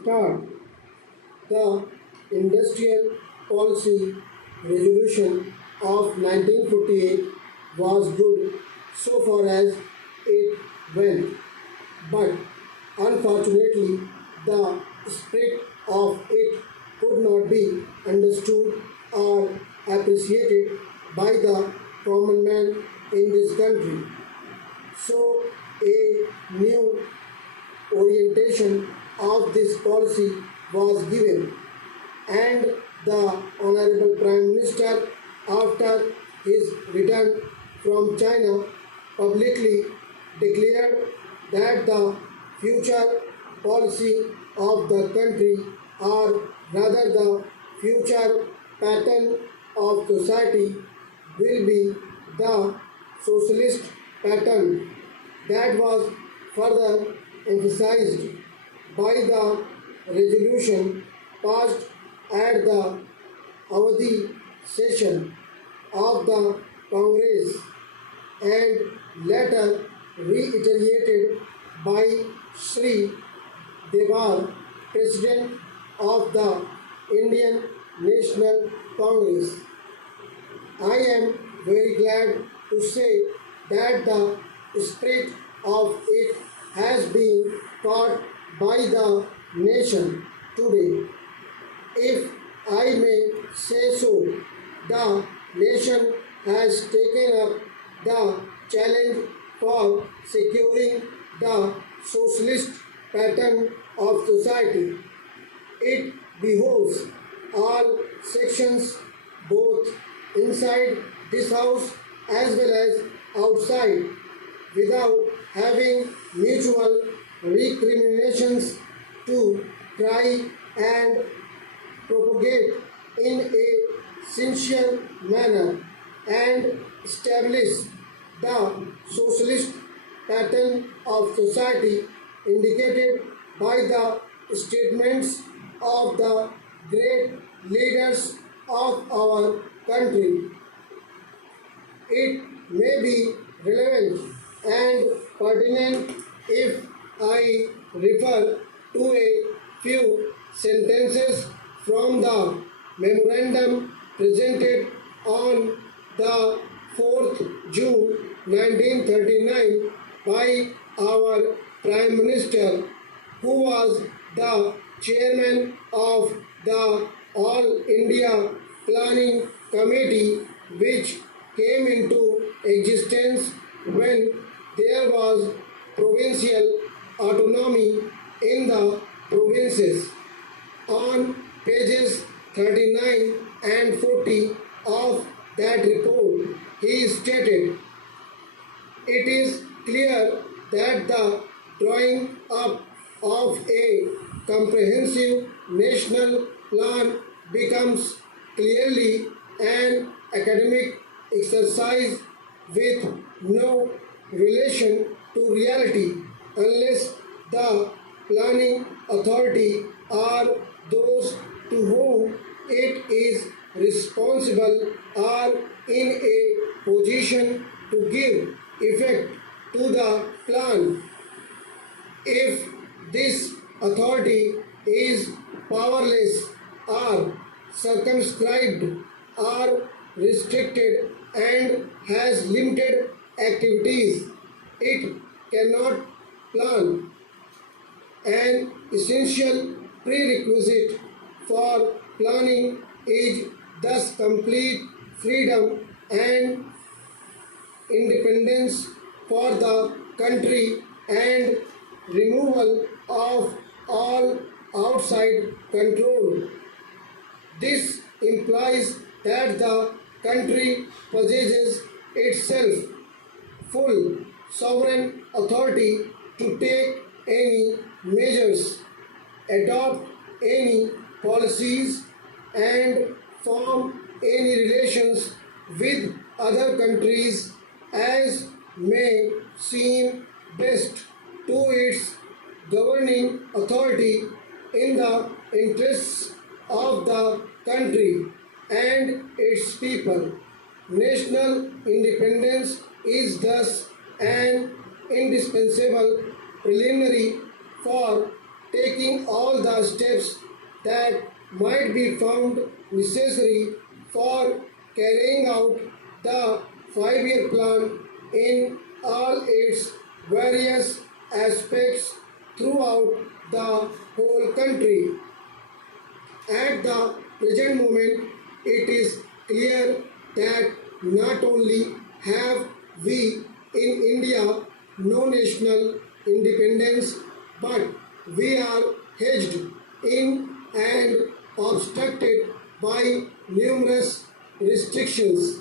start. The Industrial Policy Resolution of 1948 was good so far as it went, but unfortunately, the spirit of it could not be understood or appreciated by the common man in this country. So, a new orientation of this policy was given, and the Honorable Prime Minister, after his return from China, publicly declared that the future policy of the country, or rather the future pattern of society, will be the socialist pattern. That was further emphasized by the resolution passed at the Avadi session of the Congress and later reiterated by Sri Devar, President of the Indian National Congress. I am very glad to say that the spirit of it has been caught by the nation today. If I may say so, the nation has taken up the challenge for securing the socialist pattern of society. It behoves all sections, both inside this house as well as outside, without having mutual recriminations, to try and propagate in a sincere manner and establish the socialist pattern of society indicated by the statements of the great leaders of our country. It may be relevant and pertinent if I refer to a few sentences from the memorandum presented on the 4th June 1939 by our Prime Minister, who was the chairman of the All India Planning Committee, which came into existence when there was provincial autonomy in the provinces. On pages 39 and 40 of that report, he stated, "It is clear that the drawing up of a comprehensive national plan becomes clearly an academic exercise with no relation to reality unless the planning authority or those to whom it is responsible are in a position to give effect to the plan. If this authority is powerless or circumscribed or restricted and has limited activities, it cannot plan. An essential prerequisite for planning is thus complete freedom and independence for the country and removal of all outside control. This implies that the country possesses itself full sovereign authority to take any measures, adopt any policies, and form any relations with other countries as may seem best to its governing authority in the interests of the country and its people. National independence is thus an indispensable preliminary for taking all the steps that might be found necessary for carrying out the 5-year plan in all its various aspects throughout the whole country. At the present moment, it is clear that not only have we in India no national independence, but we are hedged in and obstructed by numerous restrictions,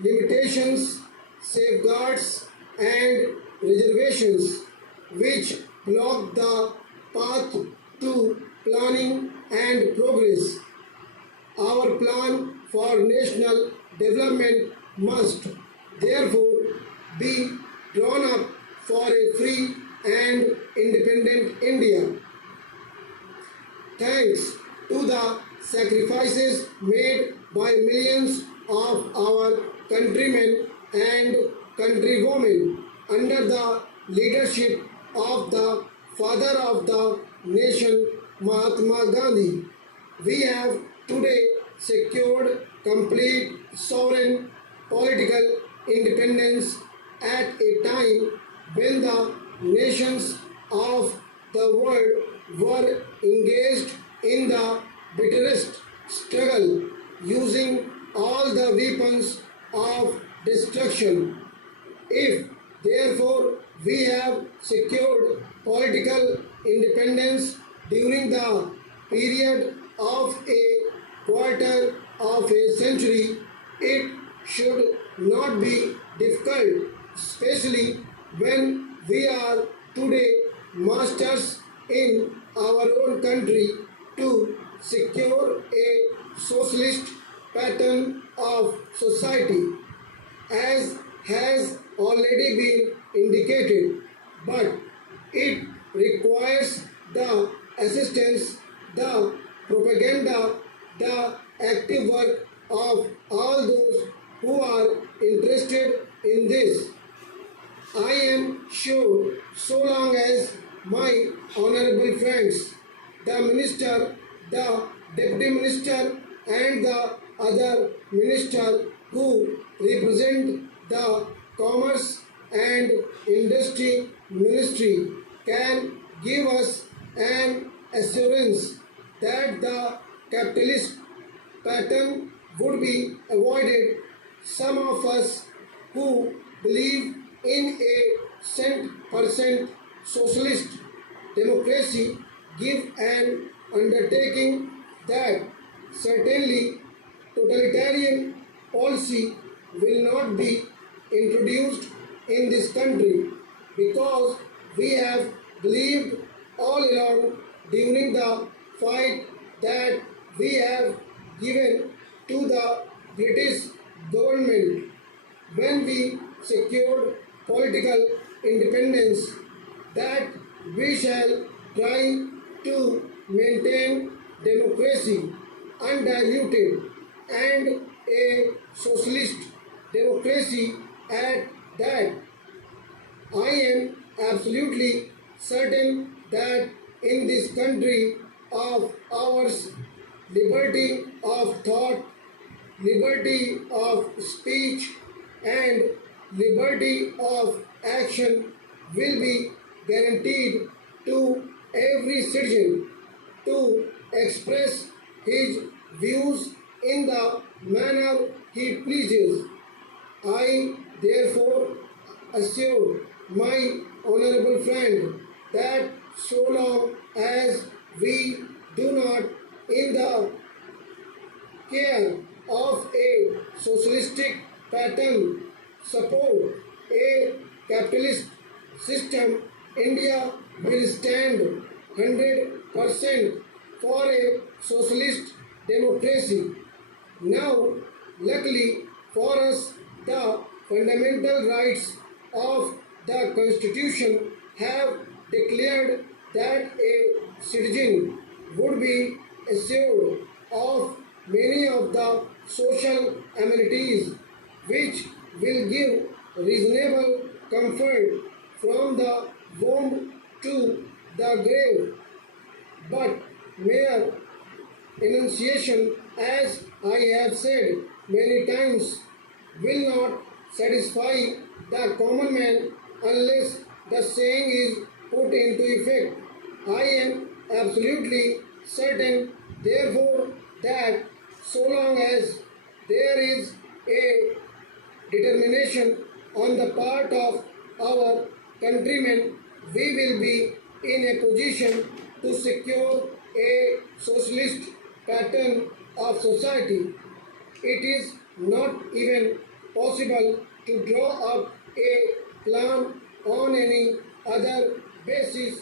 limitations, safeguards, and reservations which block the path to planning and progress. Our plan for national development must therefore be drawn up for a free and independent India. Thanks to the sacrifices made by millions of our countrymen and countrywomen under the leadership of the father of the nation, Mahatma Gandhi, we have today secured complete sovereign political independence at a time when the nations of the world were engaged in the bitterest struggle using all the weapons of destruction. If therefore we have secured political independence during the period of a quarter of a century, it should not be difficult, especially when we are today masters in our own country, to secure a socialist pattern of society, as has already been indicated, but it requires the assistance, the propaganda, the active work of all those who are interested in this. I am sure so long as my honorable friends, the minister, the deputy minister, and the other minister who represent the commerce and industry ministry can give us an assurance that the capitalist pattern would be avoided. Some of us who believe in a 100% socialist democracy give an undertaking that certainly totalitarian policy will not be introduced in this country, because we have believed all along during the fight that we have given to the British government when we secured political independence, that we shall try to maintain democracy undiluted and a socialist democracy at that. I am absolutely certain that in this country of ours, liberty of thought, liberty of speech, and liberty of action will be guaranteed to every citizen to express his views in the manner he pleases. I therefore assure my honorable friend that so long as we do not, in the care of a socialistic pattern, support a capitalist system, India will stand 100% for a socialist democracy. Now, luckily for us, the fundamental rights of the Constitution have declared that a citizen would be assured of many of the social amenities which will give reasonable comfort from the womb to the grave. mere enunciation, as I have said many times, will not satisfy the common man unless the saying is put into effect. I am absolutely certain, therefore, that so long as there is a determination on the part of our countrymen, we will be in a position to secure a socialist pattern of society. It is not even possible to draw up a plan on any other basis